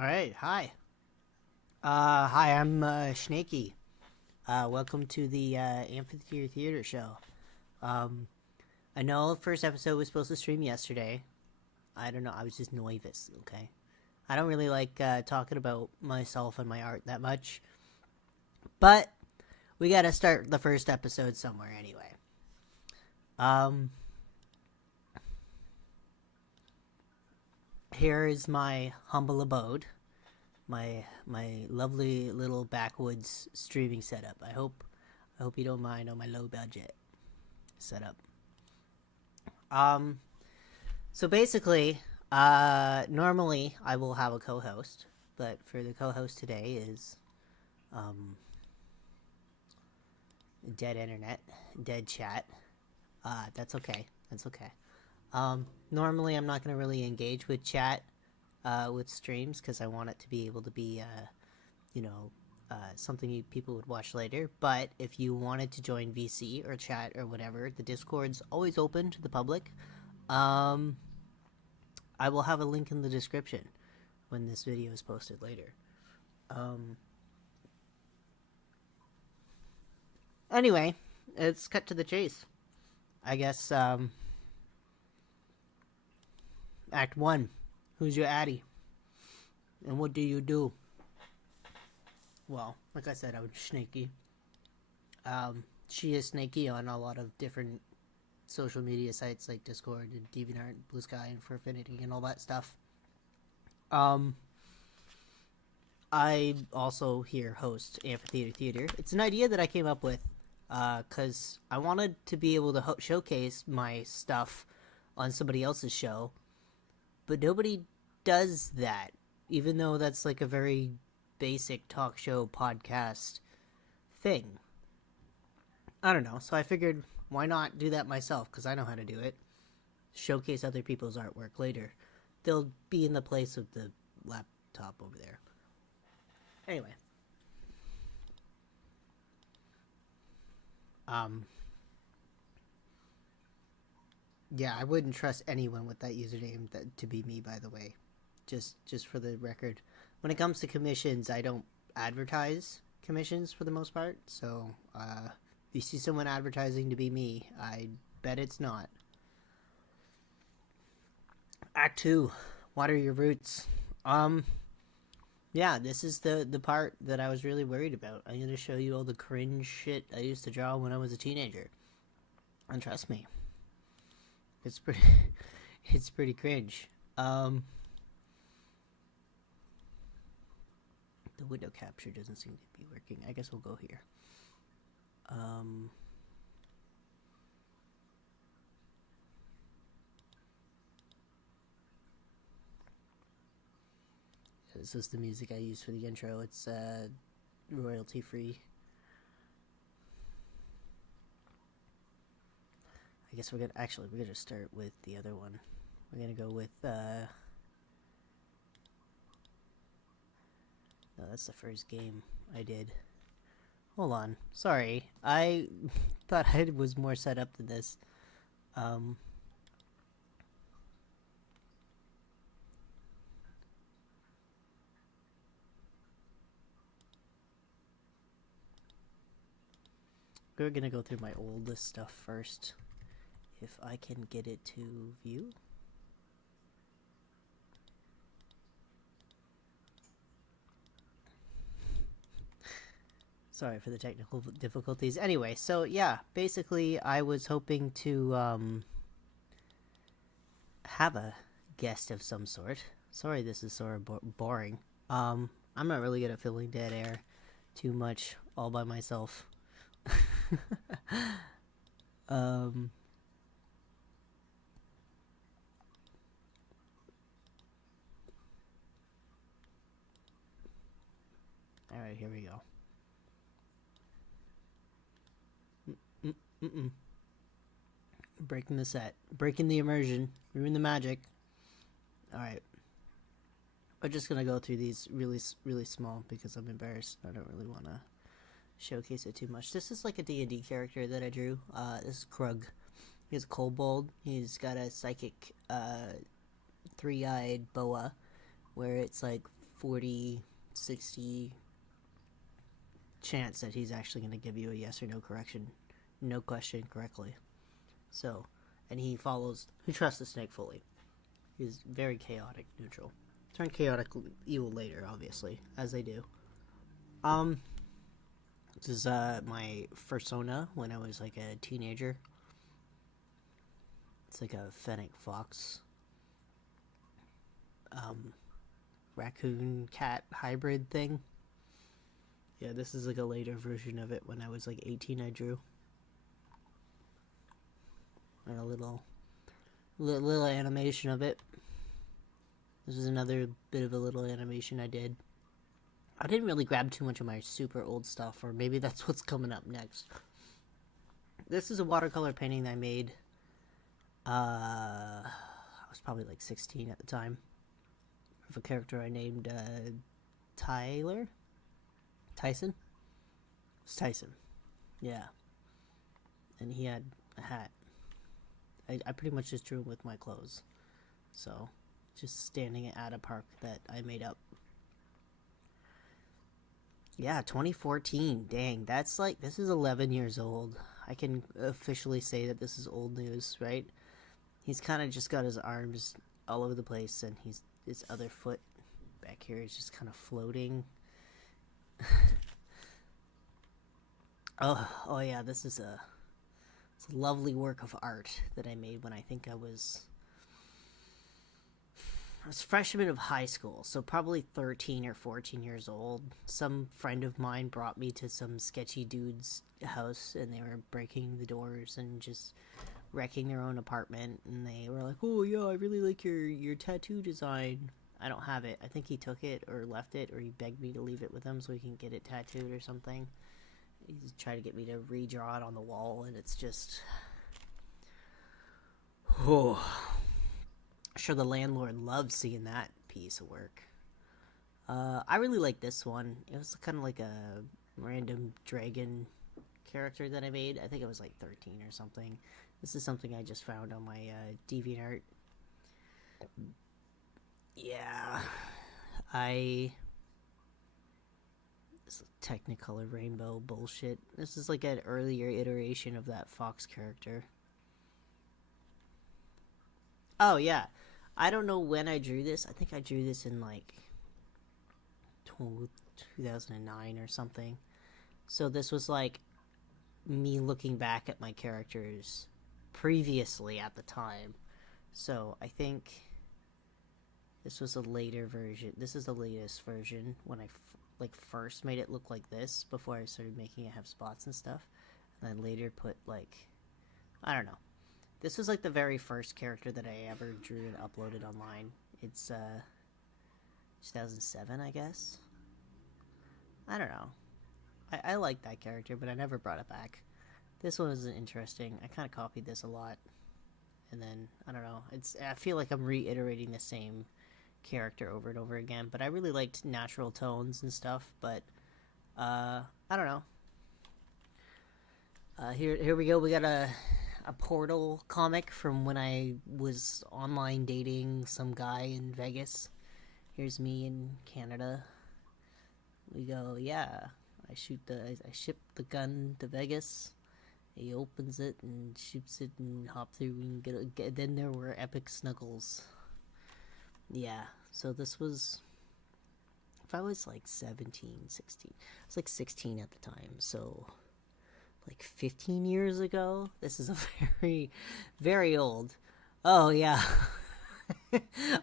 All right, hi. I'm Shnaky. Welcome to the Amphiptere Theater Show. Um, I know the first episode was supposed to stream yesterday. I don't know, I was just nervous, okay? I don't really like talking about myself and my art that much. But we gotta start the first episode somewhere anyway. Um, Here is my humble abode. My lovely little backwoods streaming setup. I hope you don't mind on my low budget setup. Um so basically, normally I will have a co-host, but for the co-host today is um dead internet, dead chat. That's okay. That's okay. Normally I'm not going to really engage with chat with streams because I want it to be able to be you know, something people would watch later. But if you wanted to join VC or chat or whatever, the Discord's always open to the public. Um, I will have a link in the description when this video is posted later. Um, anyway, let's cut to the chase. I guess, Act 1. Who's your Addy? And what do you do? Well, like I said, I was Snaky. Shia Shnaky on a lot of different social media sites like Discord and DeviantArt, Blue Sky, and Forfinity, and all that stuff. Um, I also here host Amphiptere Theater. It's an idea that I came up with because I wanted to be able to showcase my stuff on somebody else's show, but nobody does that, even though that's like a very basic talk show podcast thing. I don't know, so I figured why not do that myself, because I know how to do it. Showcase other people's artwork later. They'll be in the place of the laptop over there. Anyway. Yeah, I wouldn't trust anyone with that username to be me, by the way. Just for the record. When it comes to commissions, I don't advertise commissions for the most part. So, if you see someone advertising to be me, I bet it's not. Act 2. Water your roots. Yeah, this is the part that I was really worried about. I'm gonna show you all the cringe shit I used to draw when I was a teenager. And trust me, it's pretty it's pretty cringe. The window capture doesn't seem to be working. I guess we'll go here. This is the music I use for the intro. It's royalty free. I guess we're gonna start with the other one. We're gonna go with no, that's the first game I did. Hold on. Sorry. I thought I was more set up than this. We're gonna go through my oldest stuff first. If I can get it to view. Sorry for the technical difficulties. Anyway, so yeah, basically I was hoping to have a guest of some sort. Sorry this is sort of boring. I'm not really good at filling dead air too much all by myself. Alright, here we go. Breaking the set. Breaking the immersion. Ruin the magic. Alright. We're just gonna go through these really small because I'm embarrassed. I don't really want to showcase it too much. This is like a D&D character that I drew. This is Krug. He's kobold. He's got a psychic three-eyed boa where it's like 40, 60 chance that he's actually going to give you a yes or no question correctly. So, and he trusts the snake fully. He's very chaotic neutral. Turn chaotic evil later, obviously, as they do. This is my fursona when I was like a teenager. It's like a fennec fox, raccoon cat hybrid thing. Yeah, this is like a later version of it. When I was like 18, I drew. And a little animation of it. This is another bit of a little animation I did. I didn't really grab too much of my super old stuff, or maybe that's what's coming up next. This is a watercolor painting that I made. I was probably like 16 at the time. Of a character I named Tyson? It's Tyson. Yeah. And he had a hat. I pretty much just drew him with my clothes. So, just standing at a park that I made up. Yeah, 2014. Dang, that's like, this is 11 years old. I can officially say that this is old news, right? He's kind of just got his arms all over the place, and his other foot back here is just kind of floating. oh yeah, this is it's a lovely work of art that I made when I think I was freshman of high school, so probably 13 or 14 years old. Some friend of mine brought me to some sketchy dude's house, and they were breaking the doors and just wrecking their own apartment, and they were like, oh yeah, I really like your tattoo design. I don't have it. I think he took it or left it, or he begged me to leave it with him so he can get it tattooed or something. He's trying to get me to redraw it on the wall, and it's just... oh... sure the landlord loves seeing that piece of work. I really like this one. It was kind of like a random dragon character that I made. I think it was like 13 or something. This is something I just found on my DeviantArt. Yeah, this Technicolor rainbow bullshit. This is like an earlier iteration of that fox character. Oh yeah, I don't know when I drew this. I think I drew this in like 2009 or something. So this was like me looking back at my characters previously at the time. So I think this was a later version. This is the latest version when I first made it look like this before I started making it have spots and stuff. And then later put like, I don't know. This was like the very first character that I ever drew and uploaded online. It's 2007, I guess. I don't know. I like that character, but I never brought it back. This one is interesting. I kind of copied this a lot. And then, I don't know. I feel like I'm reiterating the same character over and over again. But I really liked natural tones and stuff. But, I don't know. Here we go. We got a Portal comic from when I was online dating some guy in Vegas. Here's me in Canada. We go, yeah. I ship the gun to Vegas. He opens it and shoots it and hop through and get. Then there were epic snuggles. Yeah, so this was... if I was like 17, 16. I was like 16 at the time, so... like 15 years ago? This is a very, very old... oh, yeah.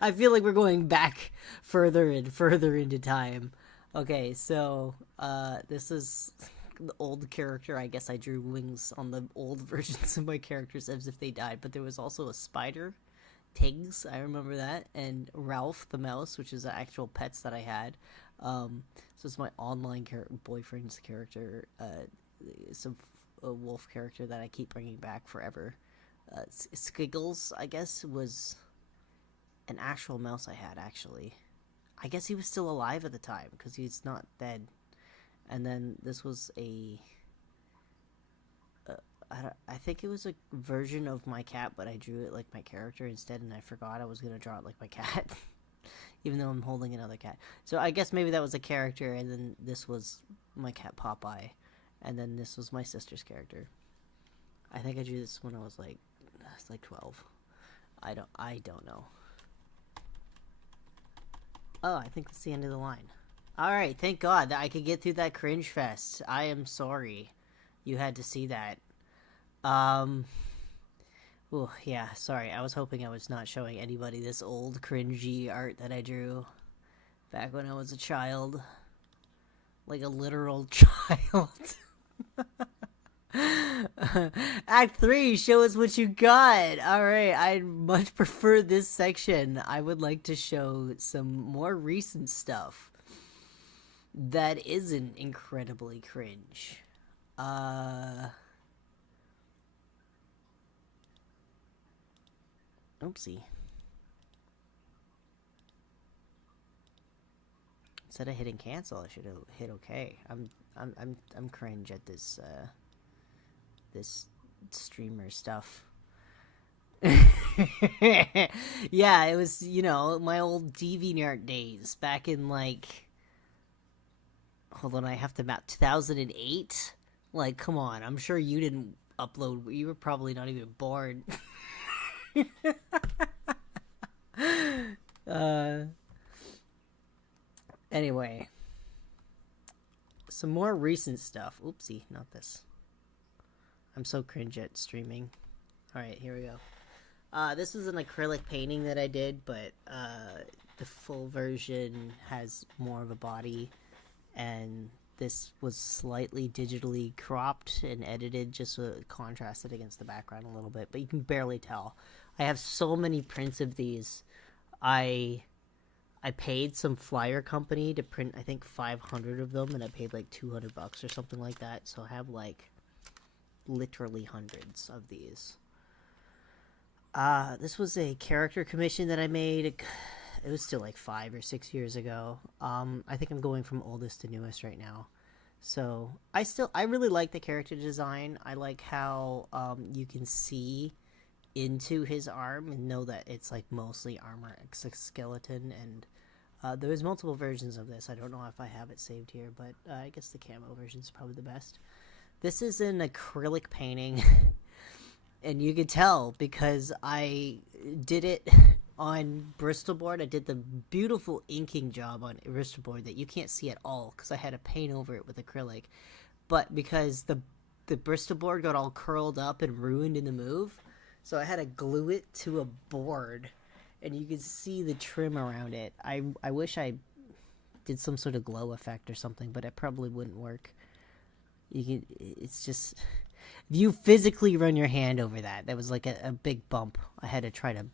I feel like we're going back further and further into time. Okay, so, this is the old character. I guess I drew wings on the old versions of my characters as if they died, but there was also a spider, Tiggs, I remember that, and Ralph the mouse, which is the actual pets that I had. So it's my online boyfriend's character, a wolf character that I keep bringing back forever. Skiggles, I guess, was an actual mouse I had, actually. I guess he was still alive at the time, because he's not dead. And then this was I think it was a version of my cat, but I drew it like my character instead, and I forgot I was going to draw it like my cat. even though I'm holding another cat. So I guess maybe that was a character, and then this was my cat Popeye, and then this was my sister's character. I think I drew this when I was like 12. I don't know. Oh, I think that's the end of the line. Alright, thank God that I could get through that cringe fest. I am sorry you had to see that. Oh, yeah, sorry. I was hoping I was not showing anybody this old cringy art that I drew back when I was a child. Like a literal child. Act 3, show us what you got. Alright, I'd much prefer this section. I would like to show some more recent stuff that isn't incredibly cringe. Oopsie. Instead of hitting cancel, I should have hit OK. I'm cringe at this this streamer stuff. Yeah, it was, you know, my old DeviantArt days back in like, hold on, I have to map 2008. Like, come on, I'm sure you didn't upload. You were probably not even born. Anyway, some more recent stuff. Oopsie, not this. I'm so cringe at streaming. Alright, here we go. This is an acrylic painting that I did, but the full version has more of a body, and this was slightly digitally cropped and edited just so it contrasted against the background a little bit, but you can barely tell. I have so many prints of these. I paid some flyer company to print, I think, 500 of them, and I paid like $200 or something like that, so I have like literally hundreds of these. This was a character commission that I made. It was still like 5 or 6 years ago. I think I'm going from oldest to newest right now. So I really like the character design. I like how you can see into his arm and know that it's like mostly armor exoskeleton, and there's multiple versions of this. I don't know if I have it saved here, but I guess the camo version is probably the best. This is an acrylic painting, and you could tell because I did it on Bristol board. I did the beautiful inking job on Bristol board that you can't see at all because I had to paint over it with acrylic. But because the Bristol board got all curled up and ruined in the move, so I had to glue it to a board, and you could see the trim around it. I wish I did some sort of glow effect or something, but it probably wouldn't work. It's just, if you physically run your hand over that was like a big bump. I had to try to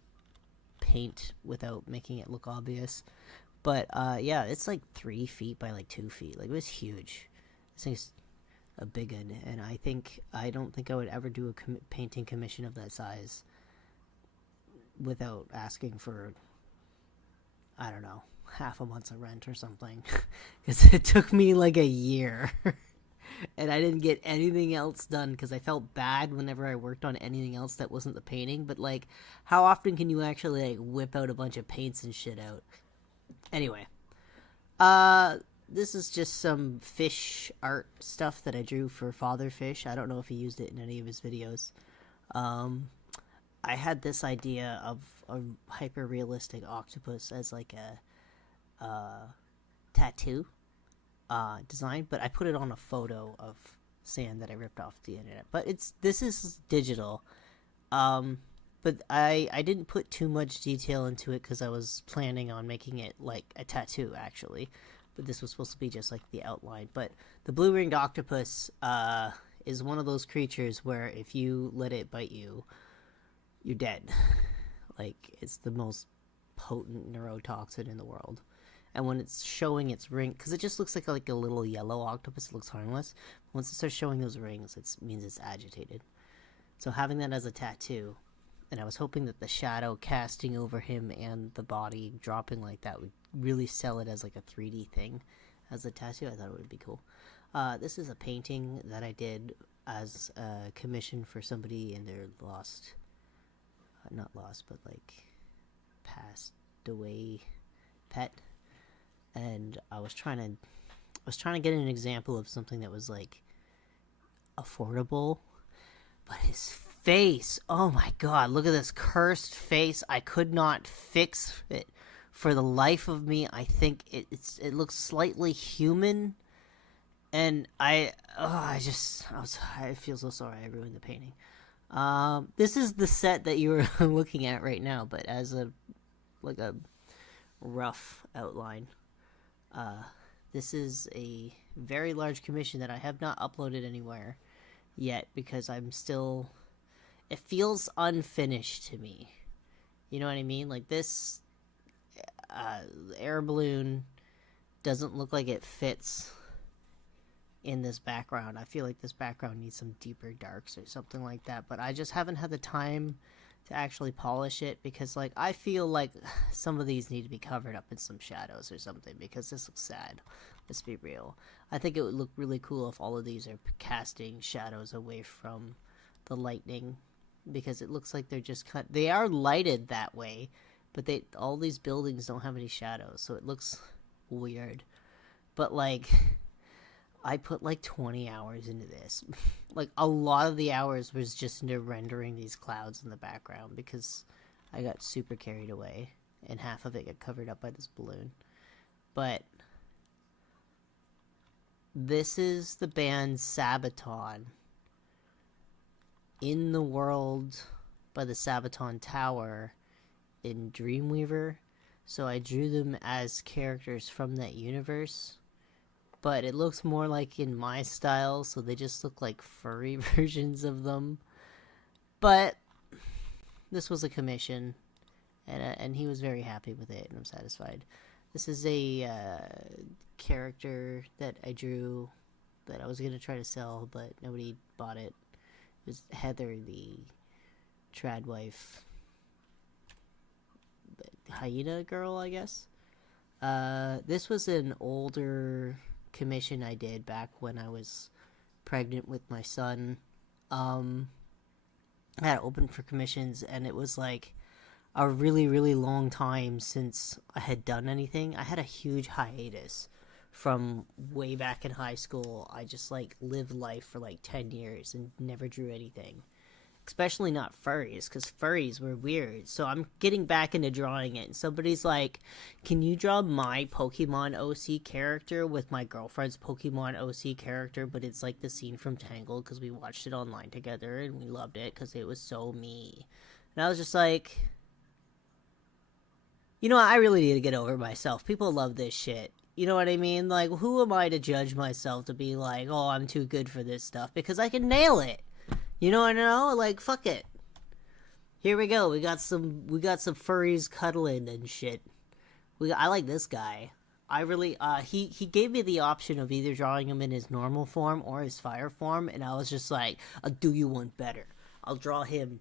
paint without making it look obvious. But yeah, it's like 3 feet by like 2 feet. Like, it was huge. This thing's a big one, and I don't think I would ever do a painting commission of that size without asking for, I don't know, half a month's of rent or something, because it took me like a year. And I didn't get anything else done because I felt bad whenever I worked on anything else that wasn't the painting. But like, how often can you actually like whip out a bunch of paints and shit out? Anyway, this is just some fish art stuff that I drew for Father Fish. I don't know if he used it in any of his videos. I had this idea of a hyper-realistic octopus as like a tattoo design, but I put it on a photo of sand that I ripped off the internet. But this is digital. But I didn't put too much detail into it because I was planning on making it like a tattoo, actually. But this was supposed to be just like the outline. But the blue-ringed octopus is one of those creatures where if you let it bite you, you're dead. Like, it's the most potent neurotoxin in the world. And when it's showing its ring, because it just looks like a little yellow octopus, it looks harmless. Once it starts showing those rings, it means it's agitated. So having that as a tattoo, and I was hoping that the shadow casting over him and the body dropping like that would really sell it as like a 3D thing as a tattoo. I thought it would be cool. This is a painting that I did as a commission for somebody in their passed away pet, and I was trying to get an example of something that was like affordable, but his face, oh my god, look at this cursed face. I could not fix it for the life of me. I think it looks slightly human, and I feel so sorry I ruined the painting. This is the set that you were looking at right now, but as a rough outline. This is a very large commission that I have not uploaded anywhere yet because it feels unfinished to me. You know what I mean? Like this air balloon doesn't look like it fits in this background. I feel like this background needs some deeper darks or something like that, but I just haven't had the time to actually polish it because like I feel like some of these need to be covered up in some shadows or something because this looks sad. Let's be real. I think it would look really cool if all of these are casting shadows away from the lightning because it looks like they're just they are lighted that way, but all these buildings don't have any shadows, so it looks weird. But like I put like 20 hours into this. Like a lot of the hours was just into rendering these clouds in the background because I got super carried away and half of it got covered up by this balloon. But this is the band Sabaton in the world by the Sabaton Tower in Dreamweaver. So I drew them as characters from that universe. But it looks more like in my style, so they just look like furry versions of them. But this was a commission, and he was very happy with it, and I'm satisfied. This is a character that I drew that I was going to try to sell, but nobody bought it. It was Heather, the trad wife, hyena girl, I guess. This was an older commission I did back when I was pregnant with my son. I had opened for commissions, and it was like a really, really long time since I had done anything. I had a huge hiatus from way back in high school. I just like lived life for like 10 years and never drew anything. Especially not furries, because furries were weird. So I'm getting back into drawing it. And somebody's like, can you draw my Pokemon OC character with my girlfriend's Pokemon OC character? But it's like the scene from Tangled, because we watched it online together, and we loved it, because it was so me. And I was just like, you know what? I really need to get over myself. People love this shit. You know what I mean? Like, who am I to judge myself to be like, oh, I'm too good for this stuff? Because I can nail it. You know what I know? Like, fuck it. Here we go. We got some furries cuddling and shit. I like this guy. I really, he gave me the option of either drawing him in his normal form or his fire form, and I was just like, I'll do you one better. I'll draw him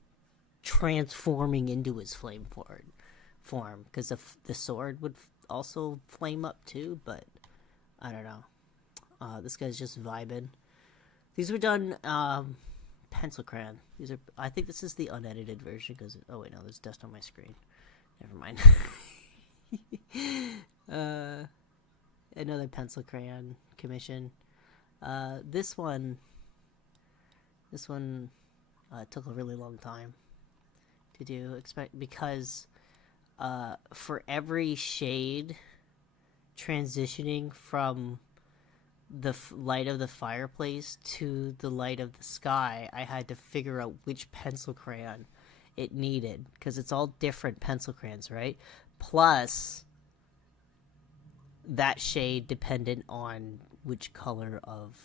transforming into his flame form, because the sword would also flame up too, but I don't know. This guy's just vibing. These were done, pencil crayon. I think this is the unedited version because oh wait, no, there's dust on my screen. Never mind. Another pencil crayon commission. This one took a really long time to do. Because for every shade transitioning from the light of the fireplace to the light of the sky, I had to figure out which pencil crayon it needed, because it's all different pencil crayons, right? Plus, that shade dependent on which color of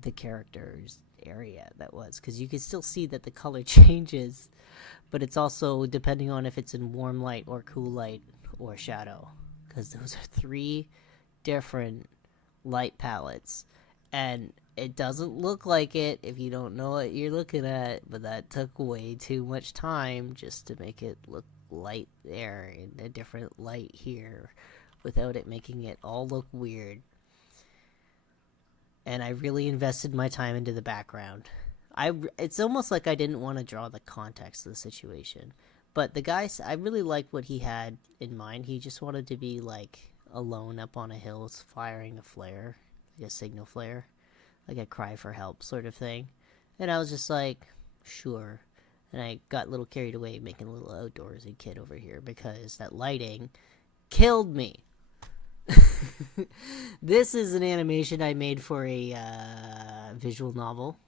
the character's area that was, because you can still see that the color changes, but it's also depending on if it's in warm light or cool light or shadow, because those are three different light palettes, and it doesn't look like it if you don't know what you're looking at, but that took way too much time just to make it look light there and a different light here without it making it all look weird. And I really invested my time into the background. It's almost like I didn't want to draw the context of the situation. But the guy, I really liked what he had in mind. He just wanted to be like alone up on a hill firing a flare, like a signal flare, like a cry for help sort of thing. And I was just like, sure. And I got a little carried away making a little outdoorsy kid over here because that lighting killed me. This is an animation I made for a visual novel.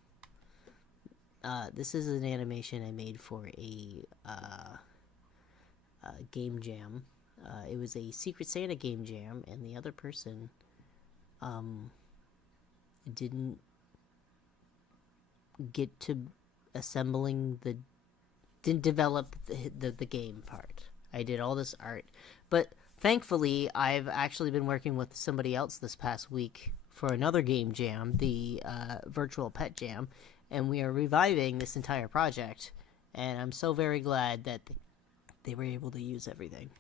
This is an animation I made for a game jam. It was a Secret Santa game jam, and the other person didn't get to didn't develop the game part. I did all this art, but thankfully I've actually been working with somebody else this past week for another game jam, the virtual pet jam, and we are reviving this entire project, and I'm so very glad that they were able to use everything.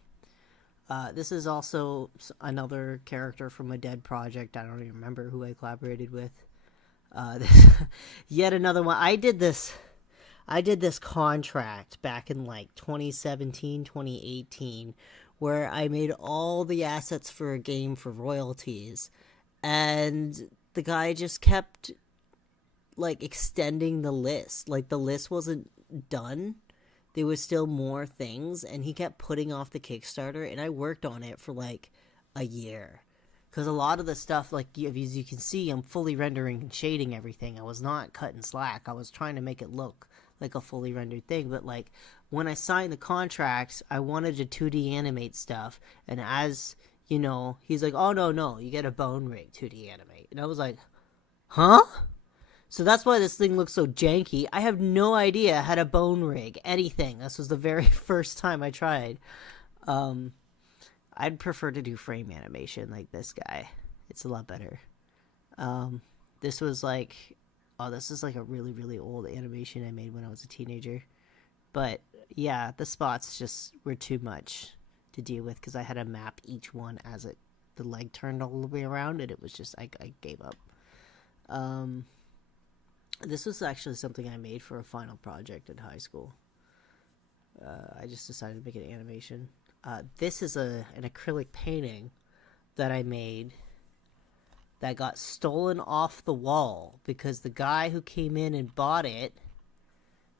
This is also another character from a dead project. I don't even remember who I collaborated with. Yet another one. I did this contract back in like 2017, 2018, where I made all the assets for a game for royalties, and the guy just kept like extending the list. Like the list wasn't done. There was still more things, and he kept putting off the Kickstarter, and I worked on it for like a year. Because a lot of the stuff, like, as you can see, I'm fully rendering and shading everything. I was not cutting slack. I was trying to make it look like a fully rendered thing. But, like, when I signed the contracts, I wanted to 2D animate stuff. And as, you know, he's like, oh, no, you get a bone rig 2D animate. And I was like, huh? So that's why this thing looks so janky. I have no idea how to bone rig anything. This was the very first time I tried. I'd prefer to do frame animation like this guy. It's a lot better. This was like... Oh, this is like a really, really old animation I made when I was a teenager. But, yeah, the spots just were too much to deal with because I had to map each one as the leg turned all the way around, and it was just... I gave up. This was actually something I made for a final project in high school. I just decided to make an animation. This is an acrylic painting that I made that got stolen off the wall because the guy who came in and bought it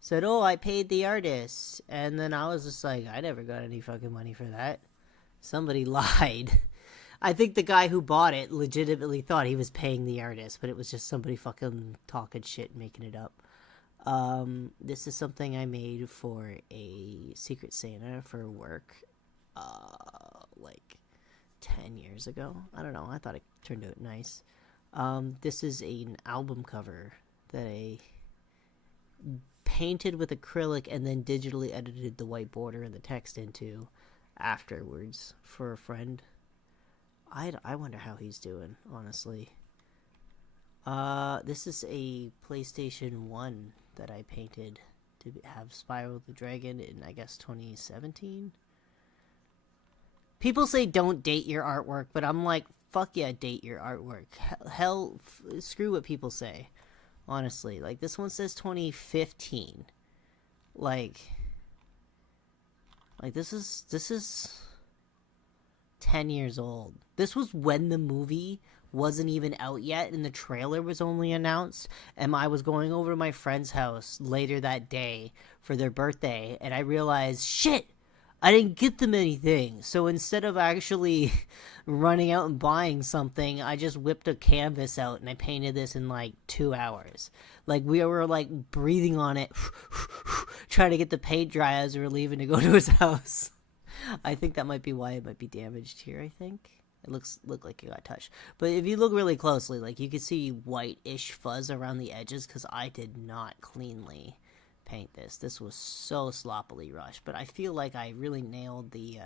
said, oh, I paid the artist. And then I was just like, I never got any fucking money for that. Somebody lied. I think the guy who bought it legitimately thought he was paying the artist, but it was just somebody fucking talking shit and making it up. This is something I made for a Secret Santa for work, like 10 years ago. I don't know. I thought it turned out nice. This is an album cover that I painted with acrylic and then digitally edited the white border and the text into afterwards for a friend. I wonder how he's doing, honestly. This is a PlayStation 1 that I painted to have Spyro the Dragon in, I guess, 2017. People say don't date your artwork, but I'm like, fuck yeah, date your artwork. Hell, screw what people say. Honestly, like, this one says 2015. Like this is 10 years old. This was when the movie wasn't even out yet and the trailer was only announced, and I was going over to my friend's house later that day for their birthday, and I realized, shit, I didn't get them anything. So instead of actually running out and buying something, I just whipped a canvas out and I painted this in like 2 hours. Like, we were like breathing on it trying to get the paint dry as we were leaving to go to his house. I think that might be why it might be damaged here. I think it look like it got touched, but if you look really closely, like, you can see white-ish fuzz around the edges because I did not cleanly paint this. This was so sloppily rushed, but I feel like I really nailed the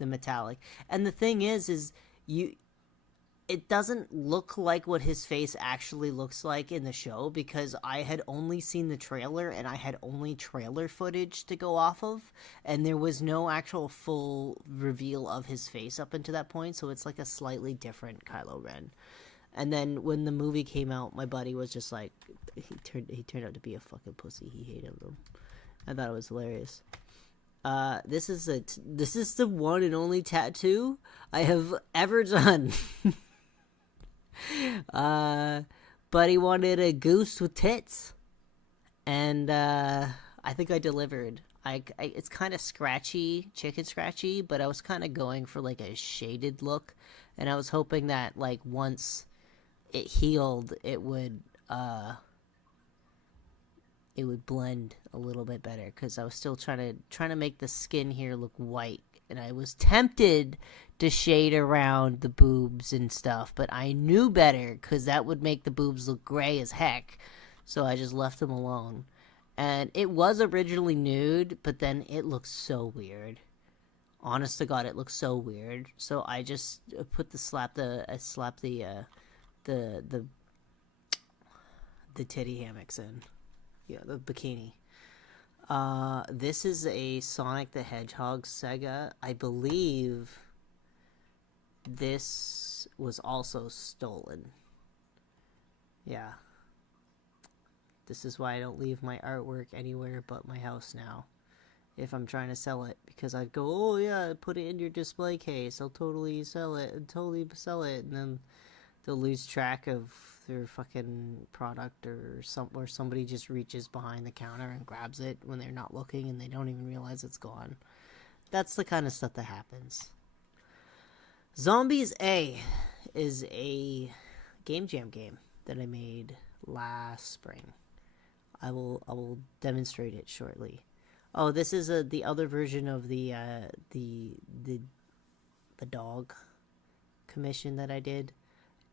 metallic. And the thing is it doesn't look like what his face actually looks like in the show because I had only seen the trailer and I had only trailer footage to go off of, and there was no actual full reveal of his face up until that point, so it's like a slightly different Kylo Ren. And then when the movie came out, my buddy was just like, he turned out to be a fucking pussy. He hated them. I thought it was hilarious. This is the one and only tattoo I have ever done. uh, but he wanted a goose with tits, and I think I delivered. It's kind of scratchy, chicken scratchy, but I was kind of going for like a shaded look, and I was hoping that like once it healed, it would blend a little bit better, because I was still trying to make the skin here look white, and I was tempted to shade around the boobs and stuff, but I knew better, because that would make the boobs look gray as heck, so I just left them alone. And it was originally nude, but then it looks so weird. Honest to God, it looks so weird. So I just put the the titty hammocks in. Yeah, the bikini. This is a Sonic the Hedgehog Sega. I believe this was also stolen. Yeah. This is why I don't leave my artwork anywhere but my house now, if I'm trying to sell it, because I'd go, oh yeah, put it in your display case, I'll totally sell it, and then they'll lose track of their fucking product, or somebody just reaches behind the counter and grabs it when they're not looking, and they don't even realize it's gone. That's the kind of stuff that happens. Zombies A is a Game Jam game that I made last spring. I will demonstrate it shortly. Oh, this is the other version of the dog commission that I did.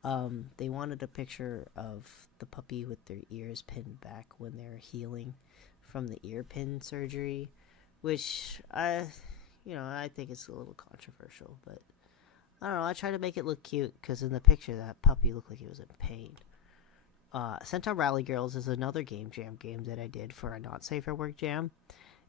They wanted a picture of the puppy with their ears pinned back when they're healing from the ear pin surgery, which I think it's a little controversial, but I don't know. I try to make it look cute, because in the picture that puppy looked like he was in pain. Centaur Rally Girls is another Game Jam game that I did for a Not Safe for Work jam.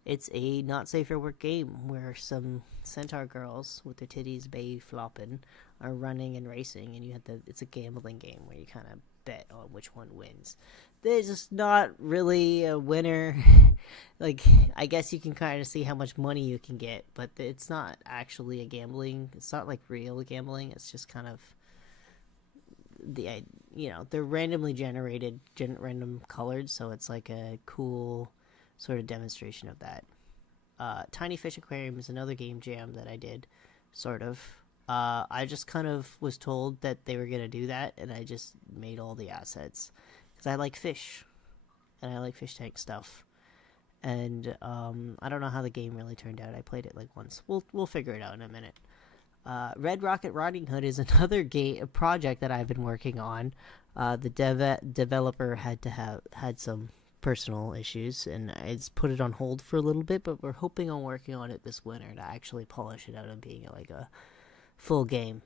It's a Not Safe for Work game where some centaur girls with their titties bay flopping are running and racing, and it's a gambling game where you kind of bet on which one wins. There's just not really a winner. Like, I guess you can kind of see how much money you can get, but it's not actually a gambling. It's not like real gambling. It's just kind of they're randomly generated, random colored, so it's like a cool sort of demonstration of that. Tiny Fish Aquarium is another game jam that I did, sort of. I just kind of was told that they were going to do that, and I just made all the assets, because I like fish, and I like fish tank stuff. And I don't know how the game really turned out. I played it like once. We'll figure it out in a minute. Red Rocket Riding Hood is another project that I've been working on. The developer had some personal issues, and it's put it on hold for a little bit, but we're hoping on working on it this winter to actually polish it out and being like a full game.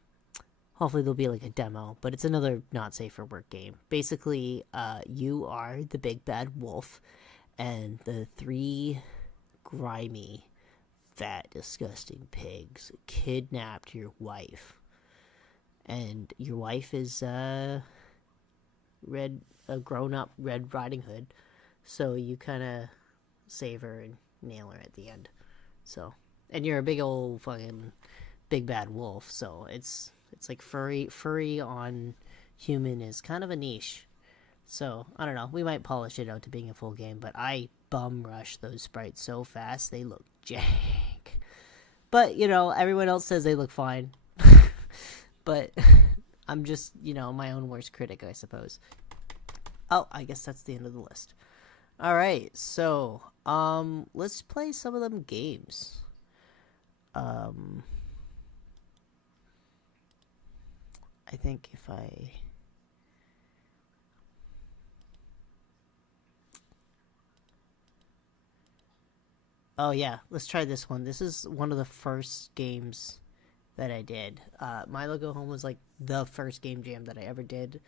Hopefully there'll be like a demo, but it's another Not Safe for Work game. Basically, you are the big bad wolf, and the three grimy, fat, disgusting pigs kidnapped your wife, and your wife is a grown-up Red Riding Hood, so you kind of save her and nail her at the end. So, and you're a big old fucking big bad wolf, so it's like furry on human is kind of a niche. So, I don't know, we might polish it out to being a full game, but I bum rush those sprites so fast, they look jank. But, everyone else says they look fine. But I'm just, my own worst critic, I suppose. Oh, I guess that's the end of the list. Alright, so, let's play some of them games. I think if I... Oh yeah, let's try this one. This is one of the first games that I did. Milo Go Home was like the first game jam that I ever did.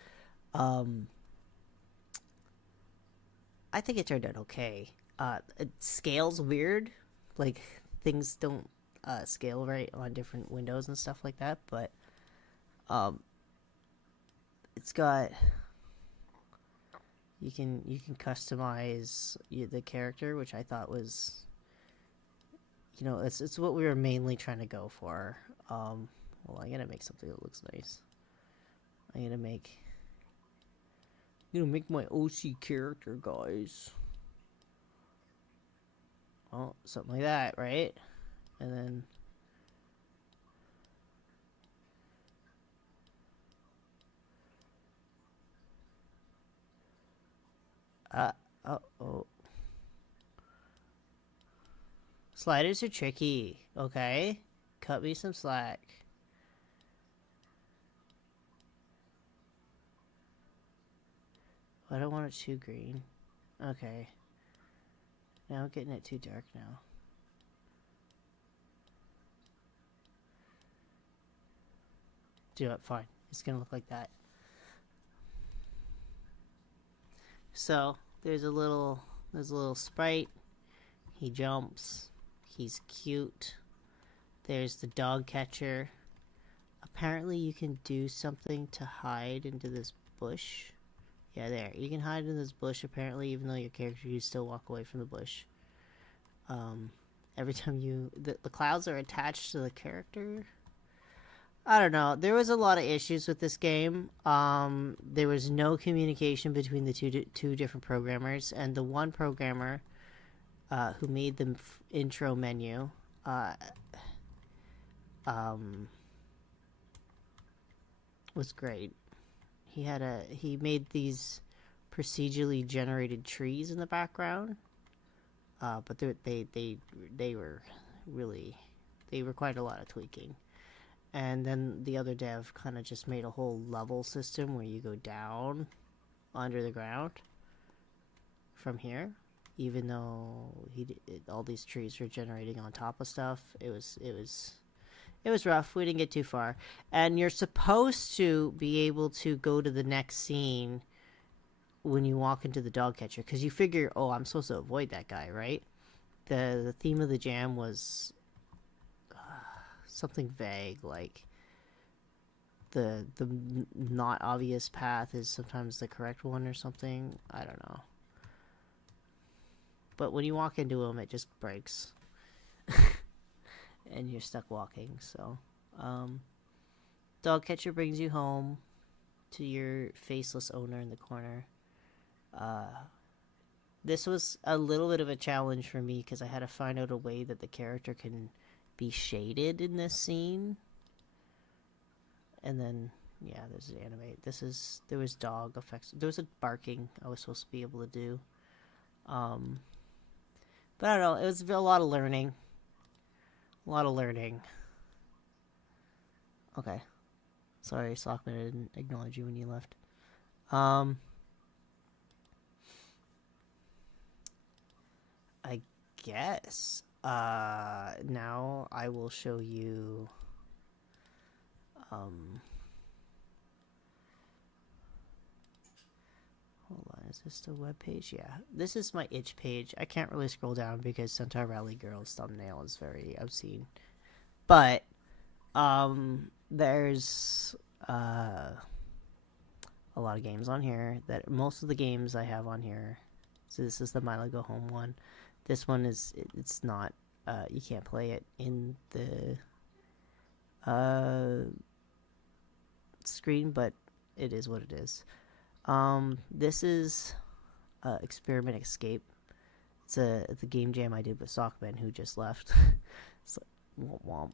I think it turned out okay. It scales weird. Like, things don't scale right on different windows and stuff like that, but it's got... You can customize the character, which I thought was you know, it's what we were mainly trying to go for. Well, I'm gonna make something that looks nice. I'm gonna make my OC character, guys. Oh, something like that, right? And then oh. Sliders are tricky, okay? Cut me some slack. I don't want it too green. Okay. Now I'm getting it too dark now. Do it, fine. It's gonna look like that. So there's a little sprite. He jumps. He's cute. There's the dog catcher. Apparently you can do something to hide into this bush. Yeah, there. You can hide in this bush, apparently, even though your character, you still walk away from the bush. Every time the clouds are attached to the character. I don't know. There was a lot of issues with this game. There was no communication between the two different programmers, and the one programmer who made the intro menu was great. He made these procedurally generated trees in the background, but they required a lot of tweaking. And then the other dev kind of just made a whole level system where you go down under the ground from here, even though all these trees were generating on top of stuff. It was rough. We didn't get too far. And you're supposed to be able to go to the next scene when you walk into the dog catcher, because you figure, oh, I'm supposed to avoid that guy, right? The theme of the jam was something vague, like the not obvious path is sometimes the correct one or something. I don't know. But when you walk into him, it just breaks. And you're stuck walking, so dog catcher brings you home to your faceless owner in the corner. This was a little bit of a challenge for me because I had to find out a way that the character can be shaded in this scene. And then yeah, there's an animate. There was dog effects. There was a barking I was supposed to be able to do. But I don't know, it was a lot of learning. Okay. Sorry, Sockman, I didn't acknowledge you when you left. I guess. Now I will show you. Hold on, is this the web page? Yeah, this is my itch page. I can't really scroll down because Centaur Rally Girl's thumbnail is very obscene. But, there's, a lot of games on here. That most of the games I have on here. So this is the Milo Go Home one. This one it's not, you can't play it in the, screen, but it is what it is. This is Experiment Escape. It's the game jam I did with Sockman, who just left. It's like, womp womp.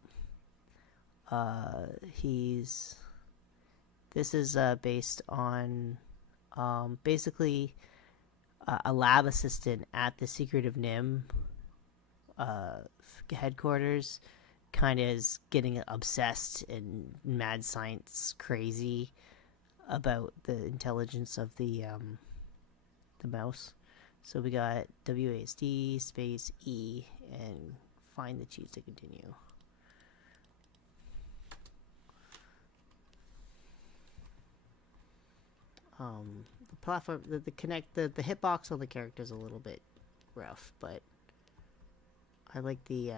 This is based on basically a lab assistant at the Secret of Nim headquarters, kind of is getting obsessed and mad science crazy about the intelligence of the mouse. So we got WASD space E and find the cheese to continue. The platform, the hitbox on the character is a little bit rough, but I like the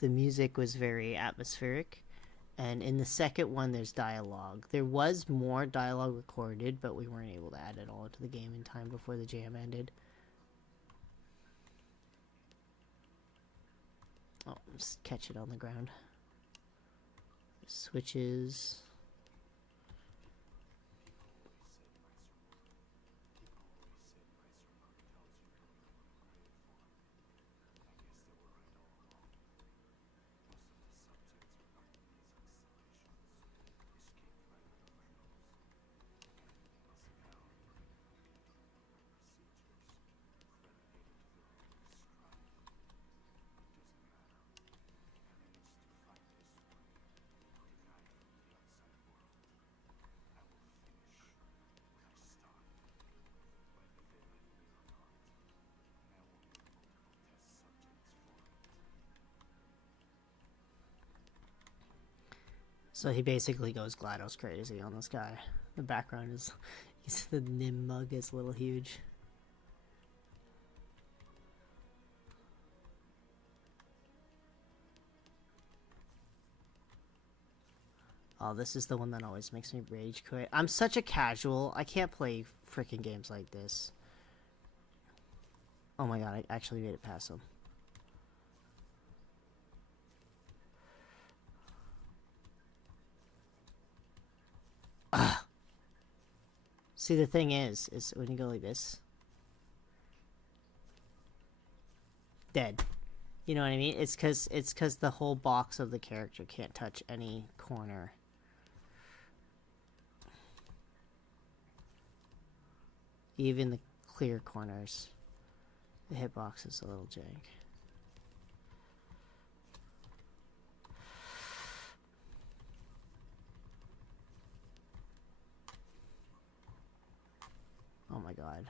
music was very atmospheric. And in the second one, there's dialogue. There was more dialogue recorded, but we weren't able to add it all into the game in time before the jam ended. Just catch it on the ground. Switches. So he basically goes GLaDOS crazy on this guy. The background is... the Nim mug is a little huge. Oh, this is the one that always makes me rage quit. I'm such a casual. I can't play freaking games like this. Oh my god, I actually made it past him. See, the thing is when you go like this, dead. You know what I mean? It's because the whole box of the character can't touch any corner. Even the clear corners. The hitbox is a little jank. Oh my god.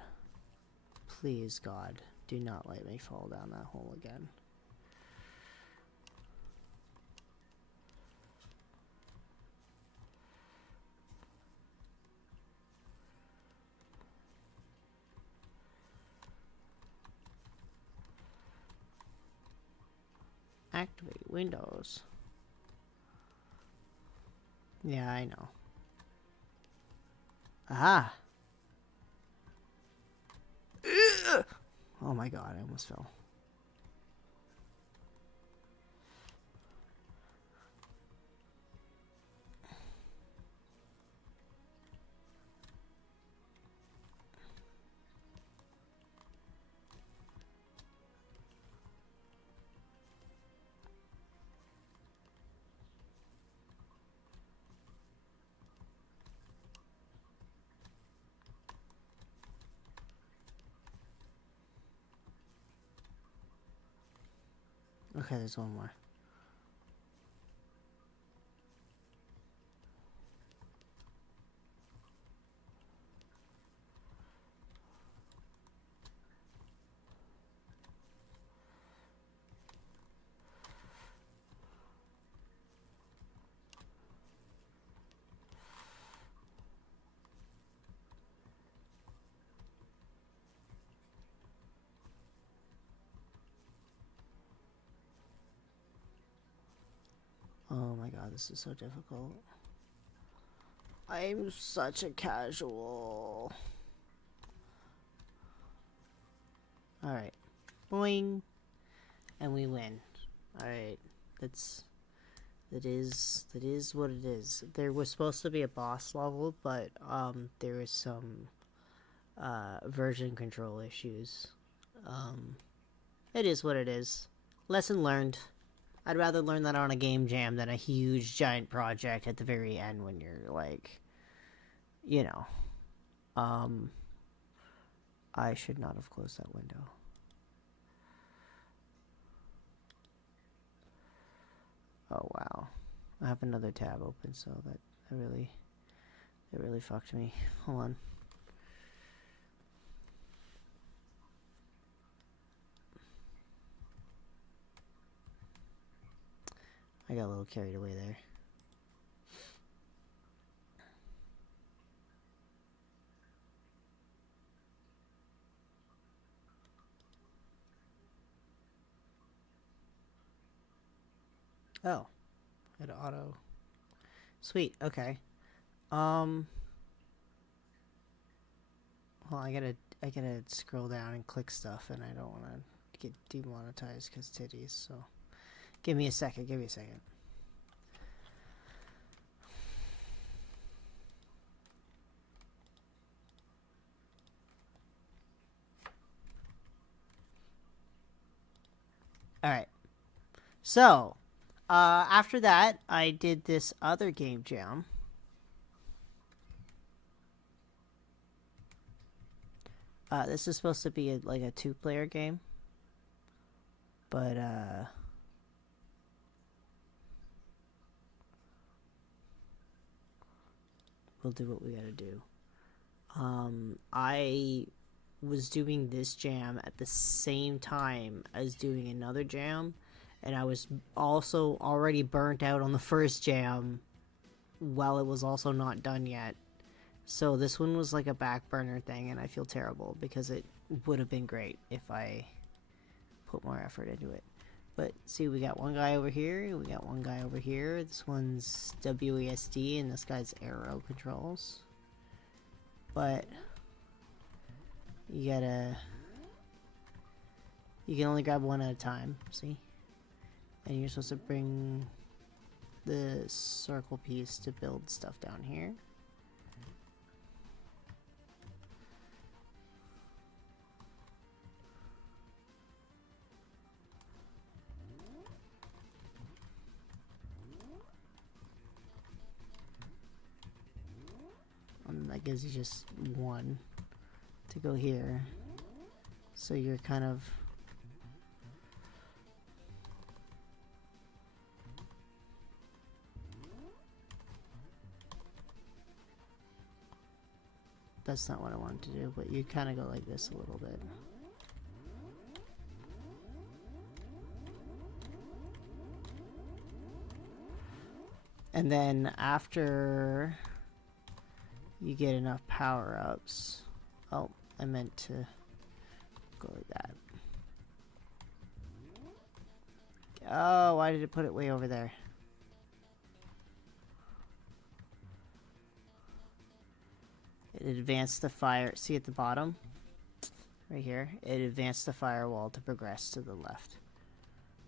Please, God, do not let me fall down that hole again. Activate Windows. Yeah, I know. Aha! Oh my god, I almost fell. Okay, there's one more. Oh my god, this is so difficult. I'm such a casual. Alright. Boing. And we win. Alright. That is what it is. There was supposed to be a boss level, but there was some version control issues. It is what it is. Lesson learned. I'd rather learn that on a game jam than a huge giant project at the very end when you're like, you know. I should not have closed that window. Oh wow. I have another tab open, so that really fucked me. Hold on. I got a little carried away there. Oh. Had auto. Sweet, okay. Well, I gotta scroll down and click stuff, and I don't want to get demonetized because titties, so Give me a second. Alright. So, after that, I did this other game jam. This is supposed to be like a 2-player game. But, we'll do what we gotta do. I was doing this jam at the same time as doing another jam, and I was also already burnt out on the first jam while it was also not done yet. So this one was like a back burner thing, and I feel terrible because it would have been great if I put more effort into it. But see, we got one guy over here, we got one guy over here. This one's WASD, and this guy's arrow controls. But you gotta... You can only grab one at a time, see? And you're supposed to bring the circle piece to build stuff down here. And that gives you just one to go here. So you're kind of... That's not what I wanted to do, but you kind of go like this a little bit. And then after you get enough power-ups... Oh, I meant to go like that. Oh, why did it put it way over there? It advanced the fire... See at the bottom? Right here. It advanced the firewall to progress to the left.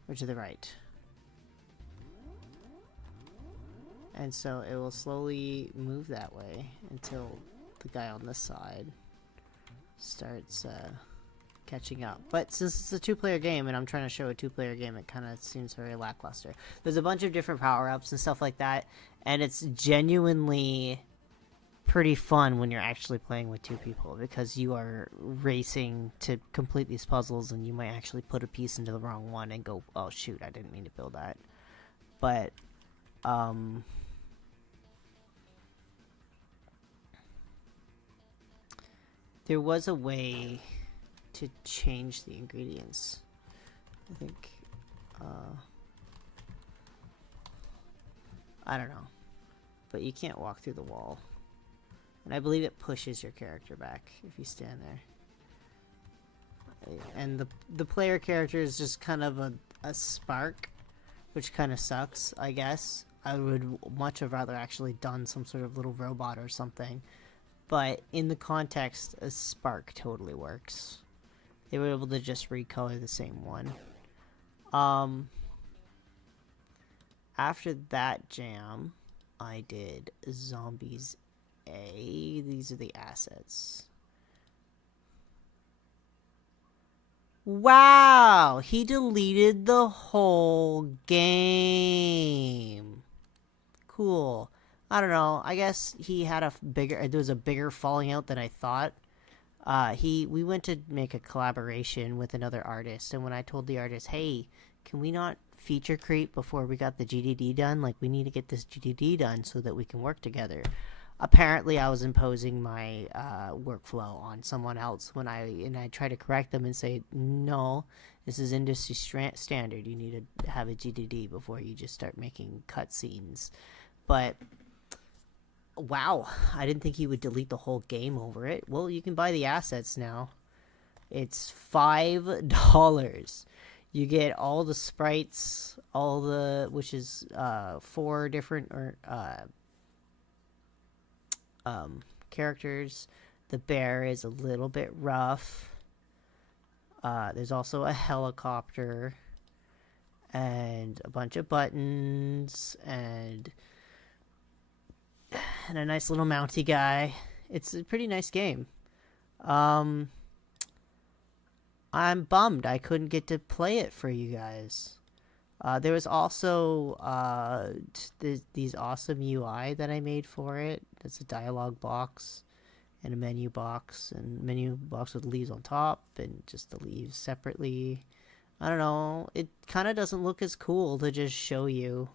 Or to the right. And so it will slowly move that way until the guy on this side starts catching up. But since it's a 2-player game and I'm trying to show a 2-player game, it kind of seems very lackluster. There's a bunch of different power-ups and stuff like that, and it's genuinely pretty fun when you're actually playing with 2 people, because you are racing to complete these puzzles and you might actually put a piece into the wrong one and go, oh shoot, I didn't mean to build that. But there was a way to change the ingredients. I think, I don't know. But you can't walk through the wall. And I believe it pushes your character back if you stand there. And the player character is just kind of a spark, which kind of sucks, I guess. I would much have rather actually done some sort of little robot or something. But in the context, a spark totally works. They were able to just recolor the same one. After that jam, I did Zombies A. These are the assets. Wow! He deleted the whole game. Cool. I don't know. I guess he had there was a bigger falling out than I thought. We went to make a collaboration with another artist, and when I told the artist, hey, can we not feature creep before we got the GDD done? Like, we need to get this GDD done so that we can work together. Apparently, I was imposing my workflow on someone else when I try to correct them and say, no, this is industry standard. You need to have a GDD before you just start making cutscenes. But wow, I didn't think he would delete the whole game over it. Well, you can buy the assets now. It's $5. You get all the sprites, which is 4 different characters. The bear is a little bit rough. There's also a helicopter. and a bunch of buttons and a nice little mounty guy. It's a pretty nice game. I'm bummed I couldn't get to play it for you guys. There was also these awesome UI that I made for it. It's a dialogue box and a menu box, and menu box with leaves on top and just the leaves separately. I don't know. It kind of doesn't look as cool to just show you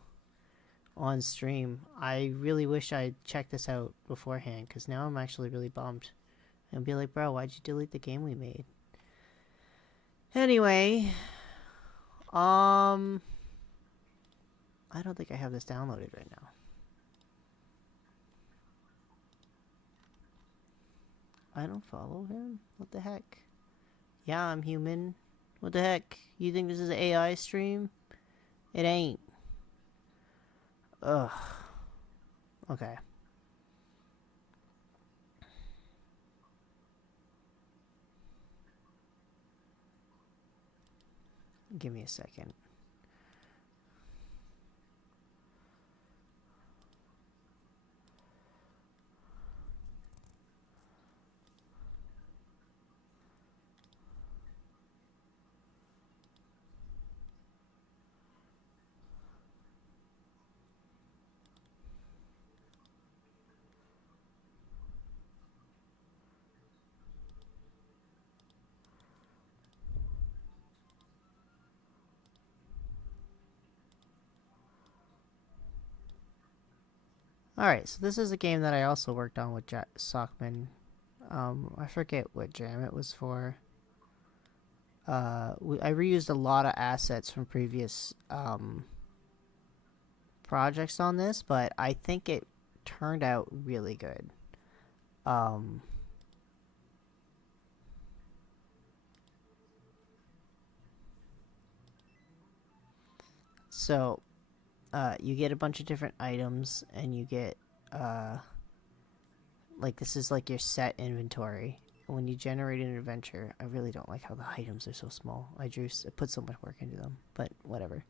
on stream. I really wish I'd checked this out beforehand, because now I'm actually really bummed. And be like, bro, why'd you delete the game we made? Anyway, I don't think I have this downloaded right now. I don't follow him? What the heck? Yeah, I'm human. What the heck? You think this is an AI stream? It ain't. Ugh. Okay. Give me a second. Alright, so this is a game that I also worked on with Sockman. I forget what jam it was for. I reused a lot of assets from previous projects on this, but I think it turned out really good. So, you get a bunch of different items, and you get, like, this is like your set inventory. When you generate an adventure, I really don't like how the items are so small. I put so much work into them, but whatever.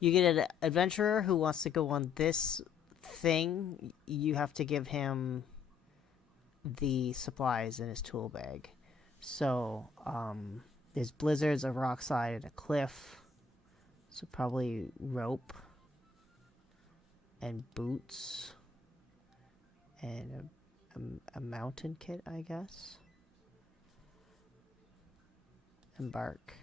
You get an adventurer who wants to go on this thing. You have to give him the supplies in his tool bag. So, there's blizzards, a rock slide, and a cliff. So probably rope and boots and a mountain kit, I guess, and bark.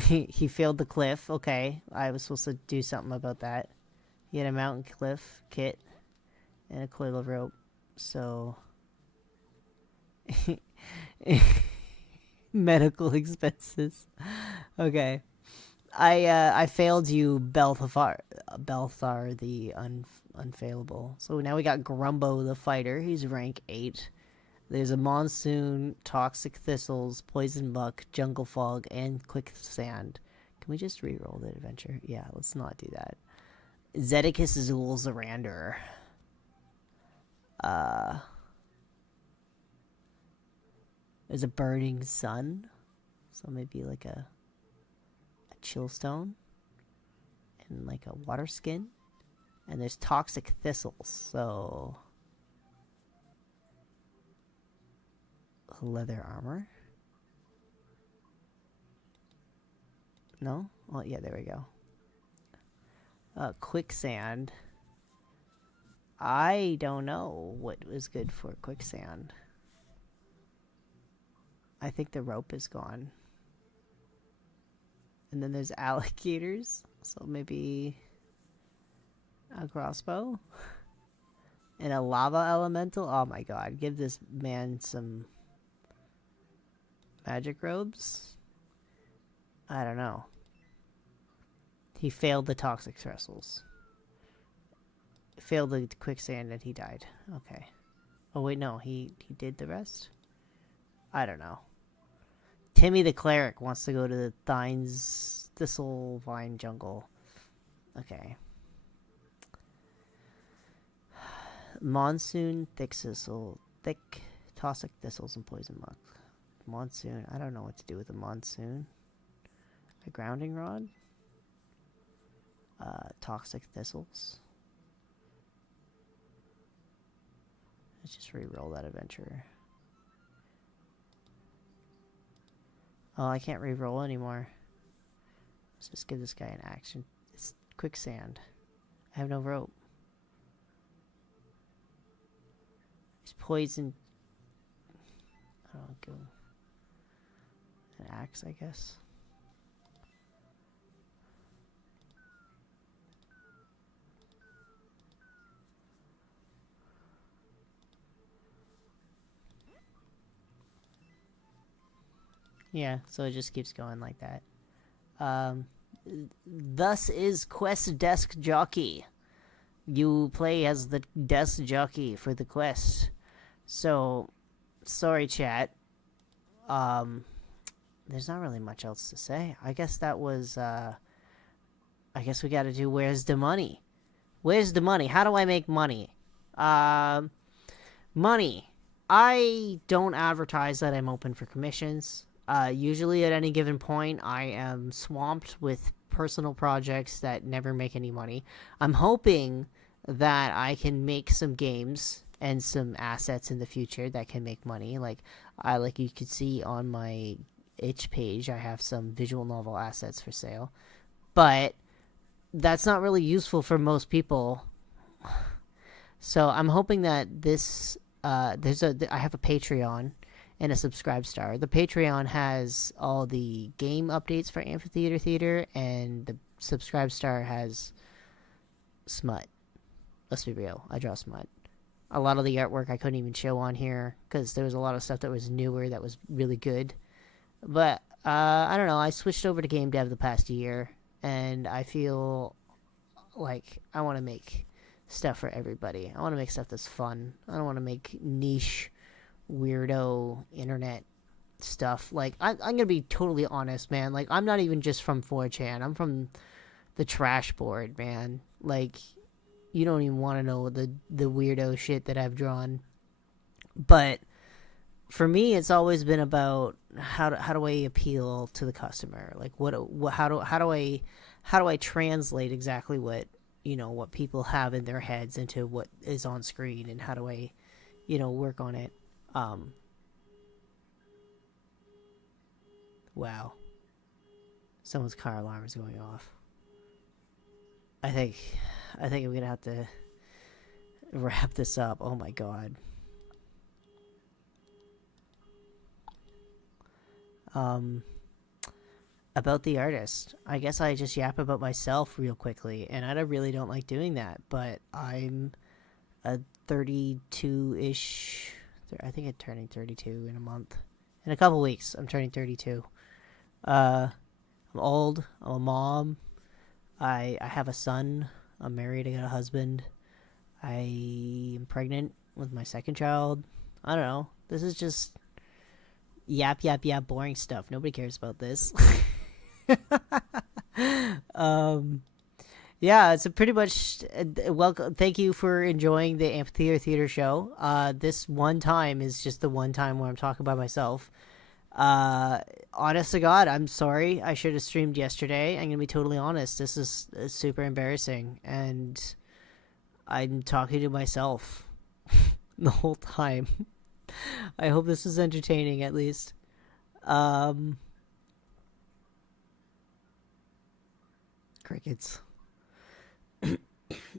He failed the cliff. Okay, I was supposed to do something about that. He had a mountain cliff kit and a coil of rope. So medical expenses. Okay. I failed you, Belthar the unfailable. So now we got Grumbo the fighter. He's rank 8. There's a monsoon, toxic thistles, poison buck, jungle fog, and quicksand. Can we just re-roll the adventure? Yeah, let's not do that. Zedicus is Ulzarander. There's a burning sun, so maybe like a chillstone and like a water skin, and there's toxic thistles, so leather armor. No? Well, yeah, there we go. Quicksand. I don't know what was good for quicksand. I think the rope is gone. And then there's alligators, so maybe a crossbow and a lava elemental. Oh my god, give this man some magic robes. I don't know. He failed the toxic thistles. Failed the quicksand and he died. Okay. Oh wait, no, he did the rest? I don't know. Timmy the cleric wants to go to the Thines Thistle Vine Jungle. Okay. Monsoon, thick toxic thistles, and poison buck. monsoon. I don't know what to do with a monsoon. A grounding rod. Toxic thistles. Let's just re-roll that adventure. Oh, I can't re-roll anymore. Let's just give this guy an action. It's quicksand. I have no rope. He's poisoned. I don't know, go. An axe, I guess. Yeah, so it just keeps going like that. Thus is Quest Desk Jockey. You play as the desk jockey for the quest. So, sorry chat. There's not really much else to say. I guess that was, I guess we gotta do Where's the Money? Where's the money? How do I make money? Money. I don't advertise that I'm open for commissions. Usually at any given point, I am swamped with personal projects that never make any money. I'm hoping that I can make some games and some assets in the future that can make money. Like you could see on my itch page, I have some visual novel assets for sale. But that's not really useful for most people. So I'm hoping that this I have a Patreon and a subscribe star. The Patreon has all the game updates for Amphiptere Theater, and the subscribe star has smut. Let's be real, I draw smut. A lot of the artwork I couldn't even show on here because there was a lot of stuff that was newer that was really good. But I don't know, I switched over to game dev the past year, and I feel like I want to make stuff for everybody. I want to make stuff that's fun. I don't want to make niche weirdo internet stuff. Like I'm gonna be totally honest, man. Like I'm not even just from 4chan. I'm from the trash board, man. Like you don't even want to know the weirdo shit that I've drawn. But for me, it's always been about how do I appeal to the customer? Like how do I translate exactly what what people have in their heads into what is on screen, and how do I work on it. Wow. Someone's car alarm is going off. I think I'm gonna have to wrap this up. Oh my god. About the artist. I guess I just yap about myself real quickly, and I really don't like doing that, but I'm a 32-ish... I think I'm turning 32 in a month. In a couple weeks, I'm turning 32. I'm old. I'm a mom. I have a son. I'm married. I got a husband. I am pregnant with my second child. I don't know. This is just yap, boring stuff. Nobody cares about this. Yeah, it's a pretty much welcome. Thank you for enjoying the Amphiptere Theater show. This one time is just the one time where I'm talking by myself. Honest to God, I'm sorry. I should have streamed yesterday. I'm gonna be totally honest. This is super embarrassing, and I'm talking to myself the whole time. I hope this is entertaining, at least. Crickets.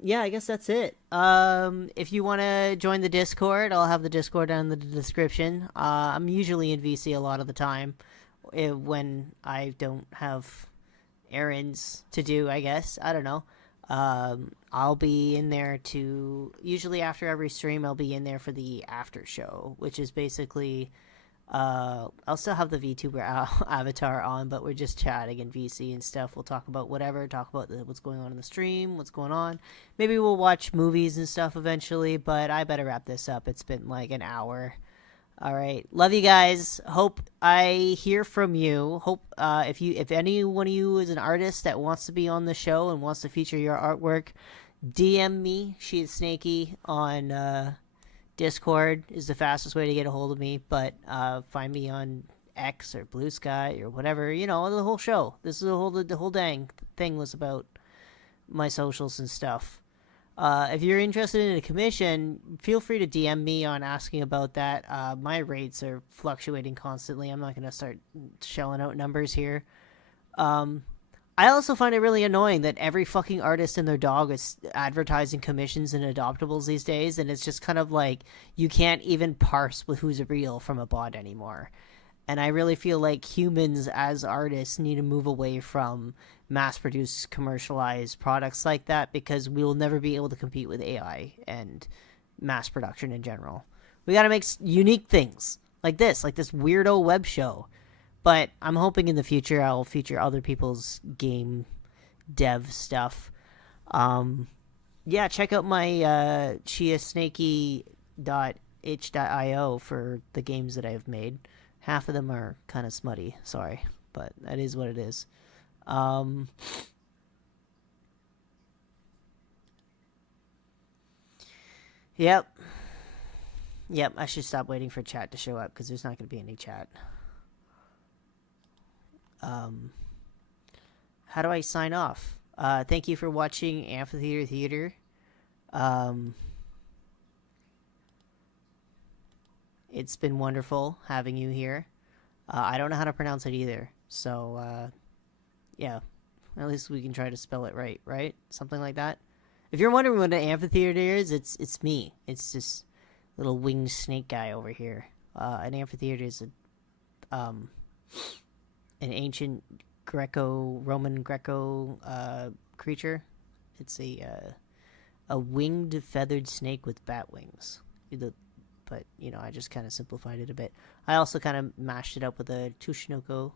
Yeah, I guess that's it. If you want to join the Discord, I'll have the Discord down in the description. I'm usually in VC a lot of the time when I don't have errands to do, I guess. I don't know. I'll be in there usually after every stream, I'll be in there for the after show, which is basically... I'll still have the VTuber avatar on, but we're just chatting in VC and stuff. We'll talk about whatever, talk about what's going on in the stream, what's going on. Maybe we'll watch movies and stuff eventually, but I better wrap this up. It's been like an hour. All right. Love you guys. Hope I hear from you. Hope if any one of you is an artist that wants to be on the show and wants to feature your artwork, DM me, Shia Shnaky, on Discord is the fastest way to get a hold of me, but find me on X or Blue Sky or whatever. You know, the whole show. This is the whole dang thing was about my socials and stuff. If you're interested in a commission, feel free to DM me on asking about that. My rates are fluctuating constantly. I'm not going to start shelling out numbers here. I also find it really annoying that every fucking artist and their dog is advertising commissions and adoptables these days, and it's just kind of like you can't even parse with who's real from a bot anymore. And I really feel like humans as artists need to move away from mass-produced, commercialized products like that, because we will never be able to compete with AI and mass production in general. We got to make unique things like this weirdo web show. But I'm hoping in the future I'll feature other people's game dev stuff. Yeah, check out my shiashnaky.itch.io for the games that I've made. Half of them are kind of smutty, sorry, but that is what it is. Yep, I should stop waiting for chat to show up because there's not going to be any chat. How do I sign off? Thank you for watching Amphiptere Theater. It's been wonderful having you here. I don't know how to pronounce it either, so yeah, at least we can try to spell it right? Something like that. If you're wondering what an amphitheater is, it's me. It's this little winged snake guy over here. An amphitheater is an ancient Roman Greco creature. It's a winged feathered snake with bat wings. But, you know, I just kind of simplified it a bit. I also kind of mashed it up with a Tushinoko,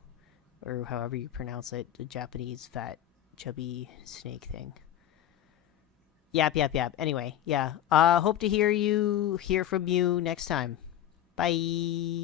or however you pronounce it, the Japanese fat, chubby snake thing. Yap. Anyway, yeah. Hope to hear from you next time. Bye.